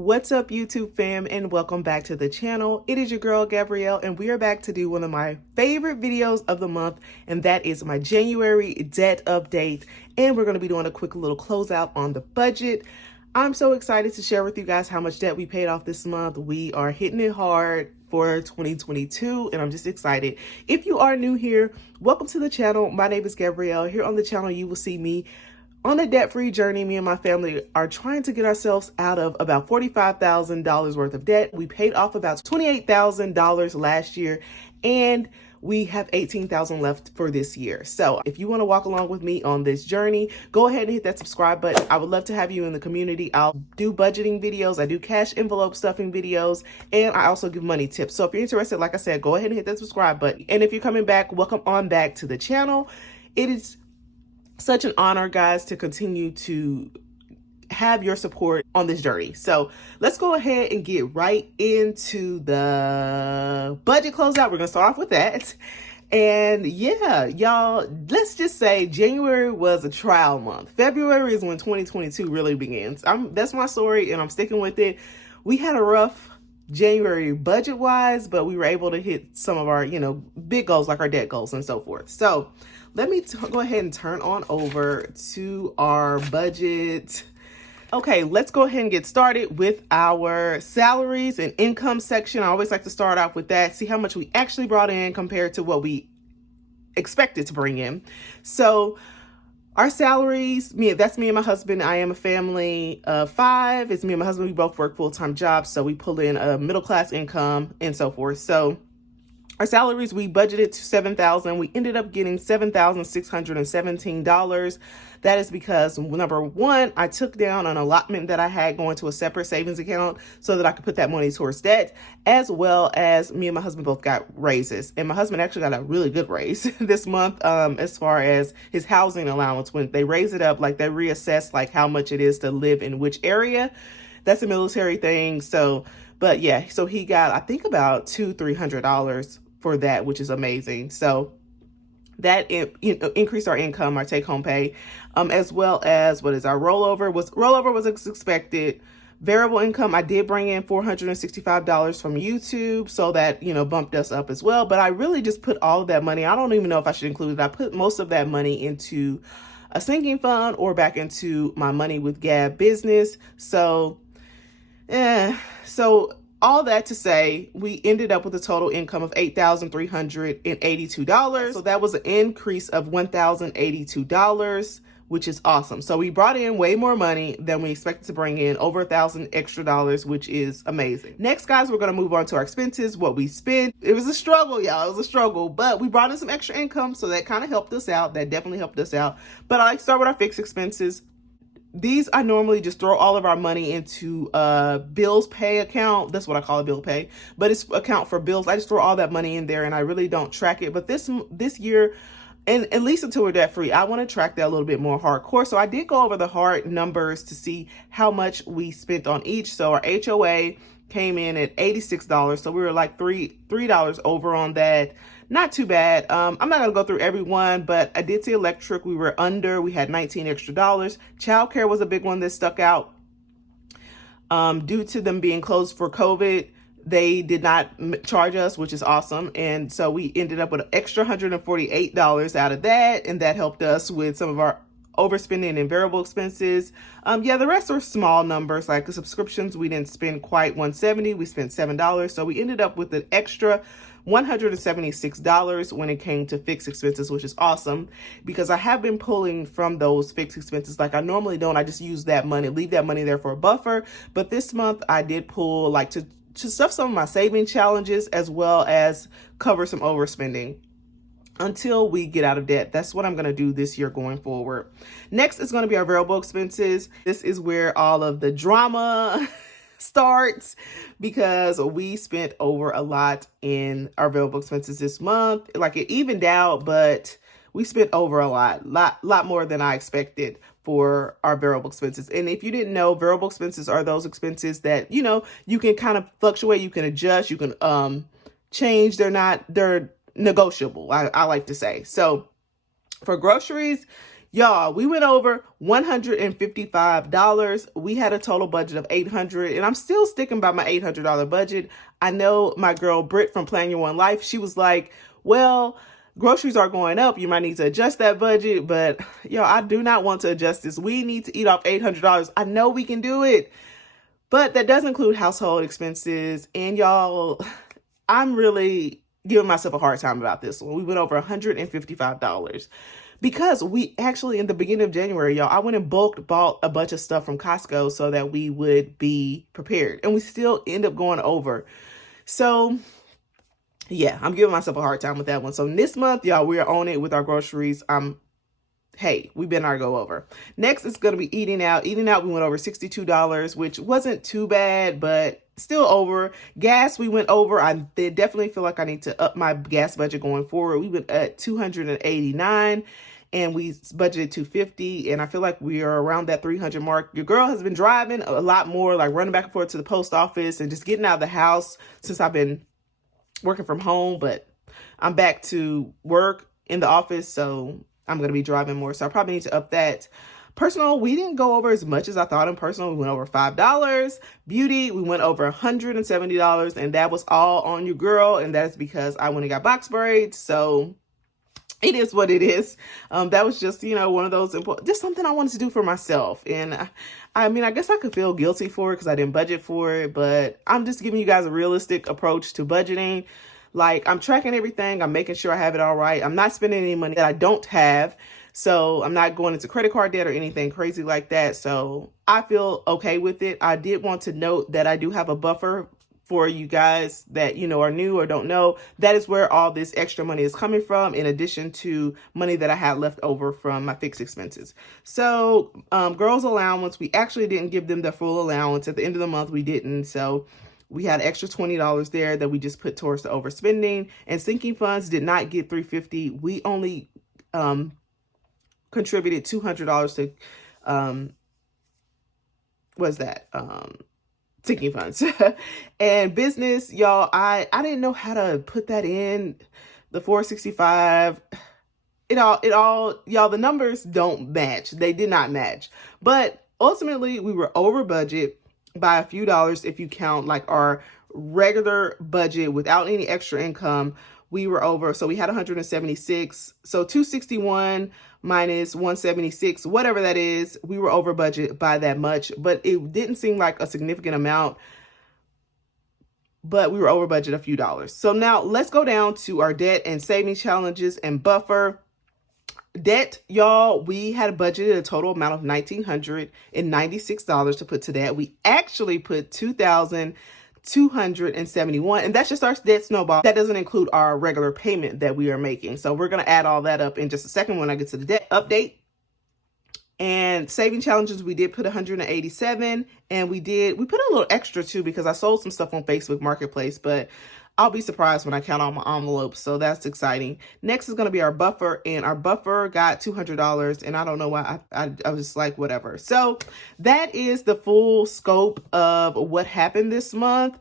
What's up, YouTube fam, and welcome back to the channel. It is your girl Gabrielle, and we are back to do one of my favorite videos of the month, and that is my January debt update. And we're going to be doing a quick little closeout on the budget. I'm so excited to share with you guys how much debt we paid off this month. We are hitting it hard for 2022, and I'm just excited. If you are new here, welcome to the channel. My name is Gabrielle. Here on the channel, you will see me on a debt-free journey. Me and my family are trying to get ourselves out of about $45,000 worth of debt. We paid off about $28,000 last year, and we have $18,000 left for this year. So if you want to walk along with me on this journey, go ahead and hit that subscribe button. I would love to have you in the community. I'll do budgeting videos, I do cash envelope stuffing videos, and I also give money tips. So if you're interested, like I said, go ahead and hit that subscribe button. And if you're coming back, welcome on back to the channel. It is such an honor, guys, to continue to have your support on this journey. So let's go ahead and get right into the budget closeout. We're gonna start off with that. And yeah, y'all, let's just say January was a trial month. February is when 2022 really begins. That's my story, and I'm sticking with it. We had a rough January budget wise, but we were able to hit some of our, big goals, like our debt goals and so forth. So let me go ahead and turn on over to our budget. Okay, let's go ahead and get started with our salaries and income section. I always like to start off with that, see how much we actually brought in compared to what we expected to bring in. So our salaries, that's me and my husband. I am a family of 5. It's me and my husband. We both work full-time jobs, so we pull in a middle-class income and so forth. So our salaries, we budgeted to $7,000. We ended up getting $7,617. That is because, number one, I took down an allotment that I had going to a separate savings account so that I could put that money towards debt, as well as me and my husband both got raises. And my husband actually got a really good raise this month as far as his housing allowance. When they raise it up, like they reassess like how much it is to live in which area. That's a military thing. So, but yeah, so he got, I think, about $200-300 for that, which is amazing. So that increased our income, our take-home pay, as well as what is our rollover was as expected. Variable income, I did bring in $465 from YouTube, so that bumped us up as well. But I really just put all of that money, I don't even know if I should include it, I put most of that money into a sinking fund or back into my MoneywithGab business. So all that to say, we ended up with a total income of $8,382. So that was an increase of $1,082, which is awesome. So we brought in way more money than we expected to bring in, over $1,000 extra, which is amazing. Next, guys, we're going to move on to our expenses, what we spent. It was a struggle, y'all. It was a struggle, but we brought in some extra income, so that kind of helped us out. That definitely helped us out. But I like to start with our fixed expenses. These, I normally just throw all of our money into a bills pay account. That's what I call a bill pay, but it's account for bills. I just throw all that money in there, and I really don't track it. But this year, and at least until we're debt free, I want to track that a little bit more hardcore. So I did go over the hard numbers to see how much we spent on each. So our HOA came in at $86. So we were like $3 over on that. Not too bad. I'm not going to go through every one, but I did see electric. We were under. We had $19 extra. Childcare was a big one that stuck out. Due to them being closed for COVID, they did not charge us, which is awesome. And so we ended up with an extra $148 out of that. And that helped us with some of our overspending and variable expenses. The rest are small numbers, like the subscriptions. We didn't spend quite $170. We spent $7. So we ended up with an extra $176 when it came to fixed expenses, which is awesome because I have been pulling from those fixed expenses like I normally don't. I just use that money, leave that money there for a buffer. But this month I did pull like to stuff some of my saving challenges, as well as cover some overspending until we get out of debt. That's what I'm going to do this year going forward. Next is going to be our variable expenses. This is where all of the drama starts, because we spent over a lot in our variable expenses this month. Like, it evened out, but we spent over a lot more than I expected for our variable expenses. And if you didn't know, variable expenses are those expenses that, you can kind of fluctuate, you can adjust, you can change. They're negotiable, I like to say. So for groceries, Y'all, we went over $155. We had a total budget of $800, and I'm still sticking by my $800 budget. I know my girl Britt from Plan Your One Life, she was like, well, groceries are going up. You might need to adjust that budget, but y'all, I do not want to adjust this. We need to eat off $800. I know we can do it, but that does include household expenses. And y'all, I'm really giving myself a hard time about this one. We went over $155. Because we actually, in the beginning of January, y'all, I went and bulk bought a bunch of stuff from Costco so that we would be prepared. And we still end up going over. So, yeah, I'm giving myself a hard time with that one. So this month, y'all, we are on it with our groceries. Hey, we better not go over. Next, it's going to be eating out. Eating out, we went over $62, which wasn't too bad, but still over. Gas, we went over. I definitely feel like I need to up my gas budget going forward. We went at $289. And we budgeted $250, and I feel like we are around that 300 mark. Your girl has been driving a lot more, like running back and forth to the post office and just getting out of the house since I've been working from home, but I'm back to work in the office, so I'm going to be driving more. So I probably need to up that. Personal, we didn't go over as much as I thought in personal. We went over $5. Beauty, we went over $170, and that was all on your girl, and that's because I went and got box braids, so it is what it is. That was just, one of those important, just something I wanted to do for myself. And I mean, I guess I could feel guilty for it because I didn't budget for it, but I'm just giving you guys a realistic approach to budgeting. Like, I'm tracking everything. I'm making sure I have it all right. I'm not spending any money that I don't have. So I'm not going into credit card debt or anything crazy like that. So I feel okay with it. I did want to note that I do have a buffer for you guys that, are new or don't know. That is where all this extra money is coming from, in addition to money that I had left over from my fixed expenses. So girls' allowance, we actually didn't give them the full allowance. At the end of the month, we didn't. So we had extra $20 there that we just put towards the overspending. And sinking funds did not get $350. We only contributed $200 to, sinking funds. And business, y'all, I didn't know how to put that in. The 465, it all, y'all, the numbers don't match. They did not match. But ultimately, we were over budget by a few dollars. If you count like our regular budget without any extra income, we were over. So we had 176. So 261 minus 176, whatever that is, we were over budget by that much, but it didn't seem like a significant amount, but we were over budget a few dollars. So now let's go down to our debt and savings challenges and buffer. Debt, y'all, we had budgeted a total amount of $1,996 to put to that. We actually put $2,271, and that's just our debt snowball. That doesn't include our regular payment that we are making. So we're going to add all that up in just a second when I get to the debt update. And saving challenges, we did put 187, and we put a little extra too because I sold some stuff on Facebook Marketplace, but I'll be surprised when I count all my envelopes. So that's exciting. Next is going to be our buffer, and our buffer got $200, and I don't know why. I was just like, whatever. So that is the full scope of what happened this month.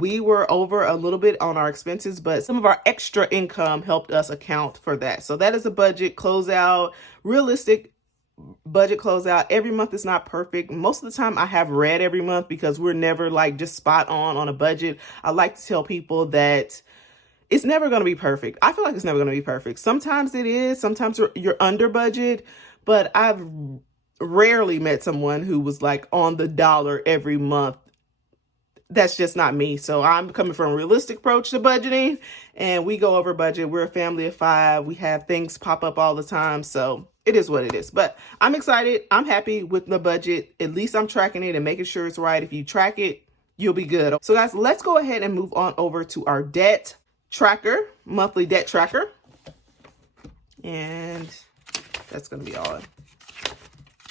We were over a little bit on our expenses, but some of our extra income helped us account for that. So that is a budget closeout, realistic budget closeout. Every month is not perfect. Most of the time I have red every month because we're never like just spot on a budget. I like to tell people that it's never going to be perfect. I feel like it's never going to be perfect. Sometimes it is. Sometimes you're under budget, but I've rarely met someone who was like on the dollar every month. That's just not me. So I'm coming from a realistic approach to budgeting, and we go over budget. We're a family of 5. We have things pop up all the time. So it is what it is. But I'm excited. I'm happy with the budget. At least I'm tracking it and making sure it's right. If you track it, you'll be good. So guys, let's go ahead and move on over to our debt tracker, monthly debt tracker. And that's going to be all.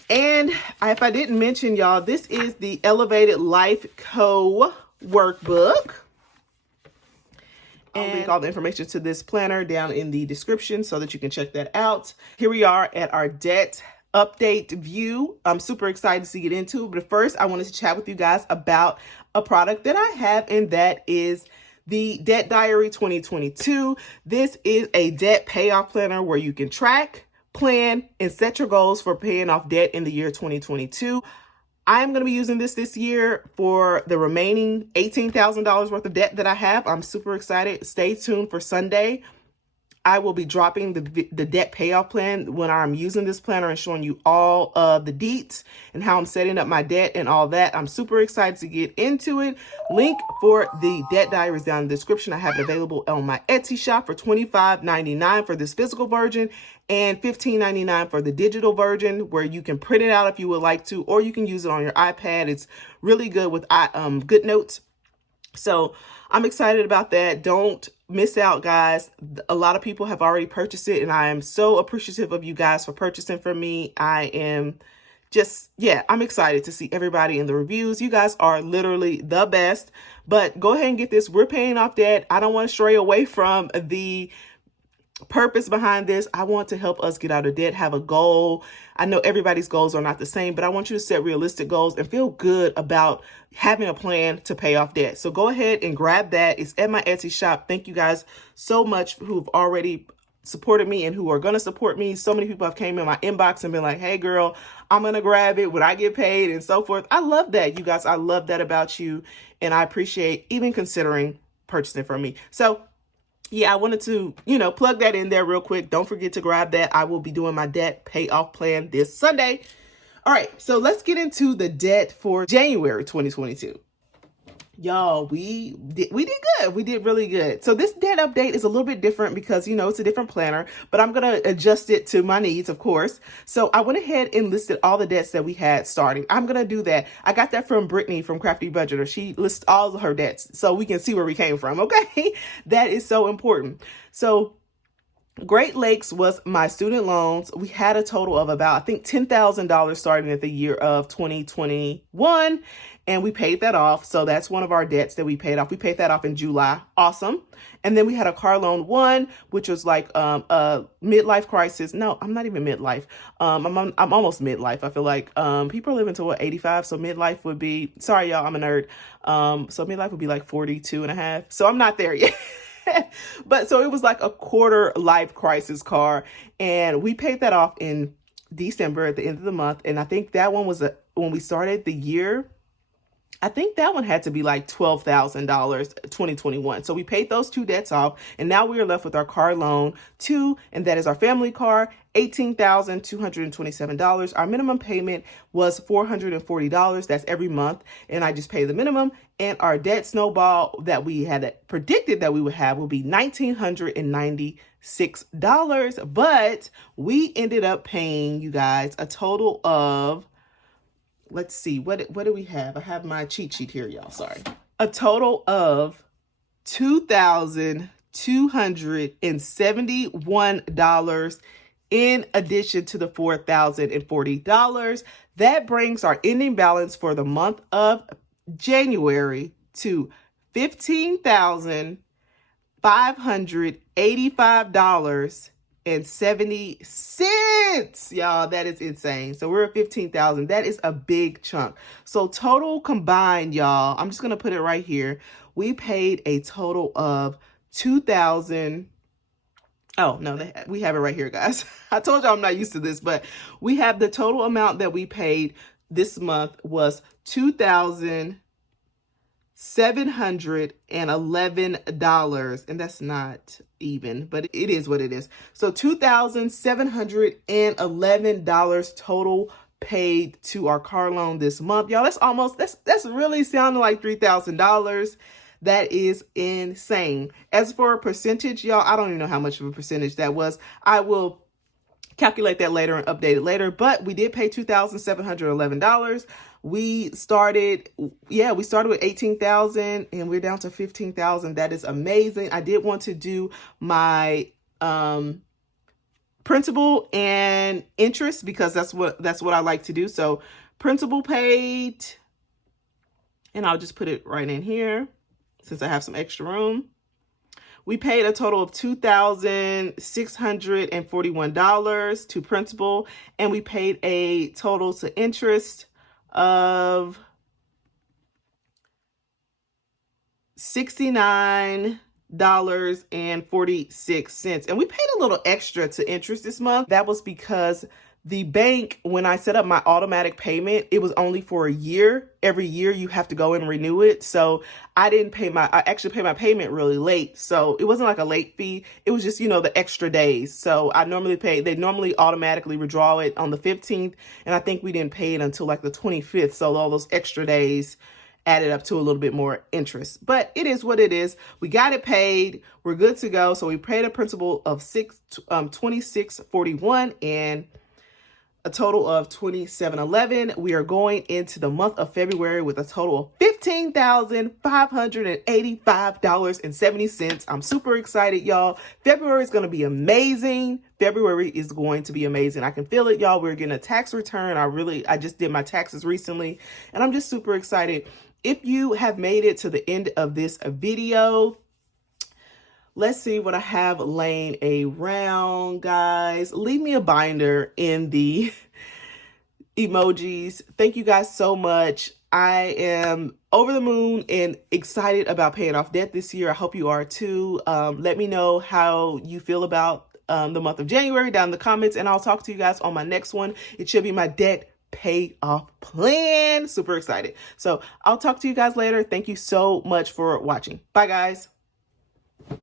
And if I didn't mention, y'all, this is the Elevated Life Co. workbook. And I'll link all the information to this planner down in the description so that you can check that out. Here we are at our debt update view. I'm super excited to get into it. But first, I wanted to chat with you guys about a product that I have, and that is the Debt Diary 2022. This is a debt payoff planner where you can track, plan and set your goals for paying off debt in the year 2022. I'm going to be using this year for the remaining $18,000 worth of debt that I have. I'm super excited. Stay tuned for Sunday. I will be dropping the debt payoff plan when I'm using this planner and showing you all of the deets and how I'm setting up my debt and all that. I'm super excited to get into it. Link for the debt diary is down in the description. I have it available on my Etsy shop for $25.99 for this physical version and $15.99 for the digital version, where you can print it out if you would like to, or you can use it on your iPad. It's really good with GoodNotes. So I'm excited about that. Don't miss out, guys. A lot of people have already purchased it, and I am so appreciative of you guys for purchasing from me. I am just, yeah, I'm excited to see everybody in the reviews. You guys are literally the best. But go ahead and get this. We're paying off debt. I don't want to stray away from the purpose behind this. I want to help us get out of debt, have a goal. I know everybody's goals are not the same, but I want you to set realistic goals and feel good about having a plan to pay off debt. So go ahead and grab that. It's at my Etsy shop. Thank you guys so much who've already supported me and who are going to support me. So many people have came in my inbox and been like, hey girl, I'm going to grab it when I get paid and so forth. I love that, you guys. I love that about you. And I appreciate even considering purchasing from me. So yeah, I wanted to, plug that in there real quick. Don't forget to grab that. I will be doing my debt payoff plan this Sunday. All right, so let's get into the debt for January 2022. Y'all, we did good. We did really good. So this debt update is a little bit different because, it's a different planner, but I'm going to adjust it to my needs, of course. So I went ahead and listed all the debts that we had starting. I'm going to do that. I got that from Brittany from Crafty Budgeter. She lists all of her debts so we can see where we came from. Okay. That is so important. So Great Lakes was my student loans. We had a total of about, I think, $10,000 starting at the year of 2021. And we paid that off. So that's one of our debts that we paid off. We paid that off in July. Awesome. And then we had a car loan one, which was like a midlife crisis. No, I'm not even midlife. I'm almost midlife. I feel like people are living to 85. So midlife would be, sorry, y'all, I'm a nerd. So midlife would be like 42 and a half. So I'm not there yet. But so it was like a quarter life crisis car, and we paid that off in December at the end of the month. And I think that one was when we started the year, I think that one had to be like $12,000, 2021. So we paid those two debts off, and now we are left with our car loan two, and that is our family car, $18,227. Our minimum payment was $440. That's every month, and I just pay the minimum. And our debt snowball that we had predicted that we would have will be $1,996. But we ended up paying, you guys, a total of, let's see, what do we have? I have my cheat sheet here, y'all. Sorry. A total of $2,271 in addition to the $4,040. That brings our ending balance for the month of January to $15,585.70. Y'all, that is insane. So we're at 15,000. That is a big chunk. So total combined, y'all, I'm just going to put it right here. We paid a total of $2,000. Oh, no, we have it right here, guys. I told you I'm not used to this, but we have the total amount that we paid this month was $2,711, and that's not even, but it is what it is. So $2,711 total paid to our car loan this month. Y'all, that's really sounding like $3,000. That is insane. As for a percentage, y'all, I don't even know how much of a percentage that was. I will calculate that later and update it later, but we did pay $2,711. We started with 18,000 and we're down to 15,000. That is amazing. I did want to do my principal and interest because that's what I like to do. So principal paid, and I'll just put it right in here since I have some extra room. We paid a total of $2,641 to principal, and we paid a total to interest of $69 $8.46. And we paid a little extra to interest this month. That was because the bank, when I set up my automatic payment, it was only for a year. Every year you have to go and renew it. So I actually paid my payment really late. So it wasn't like a late fee. It was just, the extra days. So they normally automatically withdraw it on the 15th. And I think we didn't pay it until like the 25th. So all those extra days added up to a little bit more interest. But it is what it is. We got it paid. We're good to go. So we paid a principal of $26.41 and a total of $27.11. We are going into the month of February with a total of $15,585.70. I'm super excited, y'all. February is going to be amazing. February is going to be amazing. I can feel it, y'all. We're getting a tax return. I just did my taxes recently, and I'm just super excited. If you have made it to the end of this video, let's see what I have laying around, guys. Leave me a binder in the emojis. Thank you guys so much. I am over the moon and excited about paying off debt this year. I hope you are too. Let me know how you feel about the month of January down in the comments, and I'll talk to you guys on my next one. It should be my debt pay off plan. Super excited. So I'll talk to you guys later. Thank you so much for watching. Bye, guys.